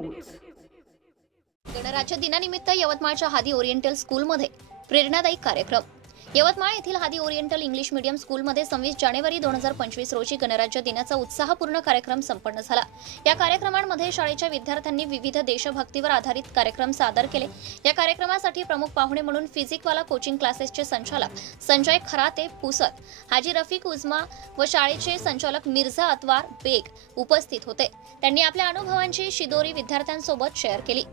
News. गणराज्य दिनानिमित्त यवतमाळच्या हादी ओरिएंटल स्कूलमध्ये प्रेरणादायी कार्यक्रम। यवतमाळ येथील हादी ओरिएंटल इंग्लिश मीडियम स्कूलमध्ये 26 जानेवारी 2025 रोजी गणराज्य दिनाचा उत्साहपूर्ण कार्यक्रम संपन्न झाला। या कार्यक्रमांमध्ये शाळेच्या विद्यार्थ्यांनी विविध देशभक्तीवर आधारित कार्यक्रम सादर केले। या कार्यक्रमासाठी प्रमुख पाहुणे म्हणून फिजिकवाला कोचिंग क्लासेसचे संचालक संजय खराते पुसत, हाजी रफिक उजमा व शाळेचे संचालक मिर्झा अतवार बेग उपस्थित होते। त्यांनी आपल्या अनुभवांची शिदोरी विद्यार्थ्यांसोबत शेअर केली।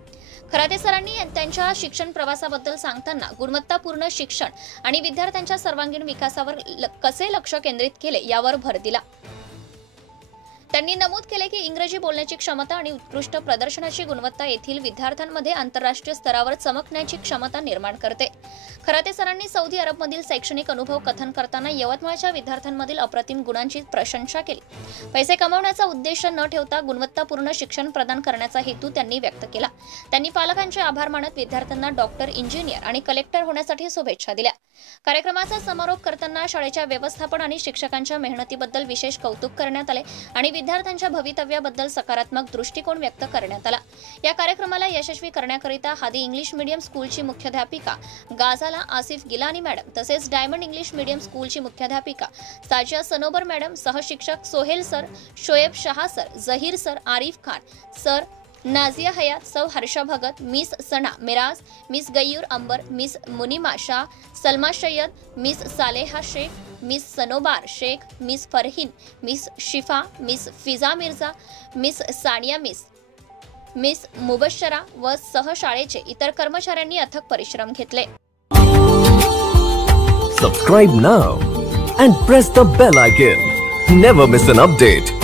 खराते सरांनी त्यांच्या शिक्षण प्रवासाबद्दल सांगताना गुणवत्तापूर्ण शिक्षण आणि विद्यार्थ्यांच्या सर्वांगीण विकासावर कसे लक्ष केंद्रित केले यावर भर दिला। त्यांनी नमूद केले की इंग्रजी बोलण्याची क्षमता आणि उत्कृष्ट प्रदर्शनाची गुणवत्ता येथील विद्यार्थ्यांमध्ये आंतरराष्ट्रीय स्तरावर चमकण्याची क्षमता निर्माण करते। खराते सरांनी सौदी अरबमधील शैक्षणिक अनुभव कथन करताना यवतमाळच्या विद्यार्थ्यांमधील अप्रतिम गुणांची प्रशंसा केली। पैसे कमवण्याचा उद्देश न ठेवता गुणवत्तापूर्ण शिक्षण प्रदान करण्याचा हेतू त्यांनी व्यक्त केला। त्यांनी पालकांचे आभार मानत विद्यार्थ्यांना डॉक्टर, इंजिनियर आणि कलेक्टर होण्यासाठी शुभेच्छा दिल्या। कार्यक्रमाचा समारोप करताना शाळेच्या व्यवस्थापन आणि शिक्षकांच्या मेहनतीबद्दल विशेष कौतुक करण्यात आले आणि विद्यार्थ्यांच्या भवितव्याबद्दल सकारात्मक दृष्टिकोन व्यक्त करण्यात आला। या कार्यक्रमाला यशस्वी करण्याकरिता हादी इंग्लिश मीडियम स्कूलची मुख्याध्यापिका गाझाला आसिफ गिलानी मॅडम तसेच डायमंड इंग्लिश मीडियम स्कूलची मुख्याध्यापिका साजिया सनोबर मॅडम, सहशिक्षक Sohel sir, Shoaib Shah sir, Zaheer sir, Arif Khan sir, Naziya Hayat, सौ Harsha Bhagat, miss Sana Miraj, miss Gayur Ambar, miss Munima Shah, Salma Sayyed, miss Saleha Shaikh, miss Sanobar Shaikh, miss Farheen, miss Shifa, miss Fiza Mirza, miss Saniya miss Mubashra व सह शाळेचे इतर कर्मचाऱ्यांनी अथक परिश्रम घेतले। Subscribe now and press the bell icon. Never miss an update.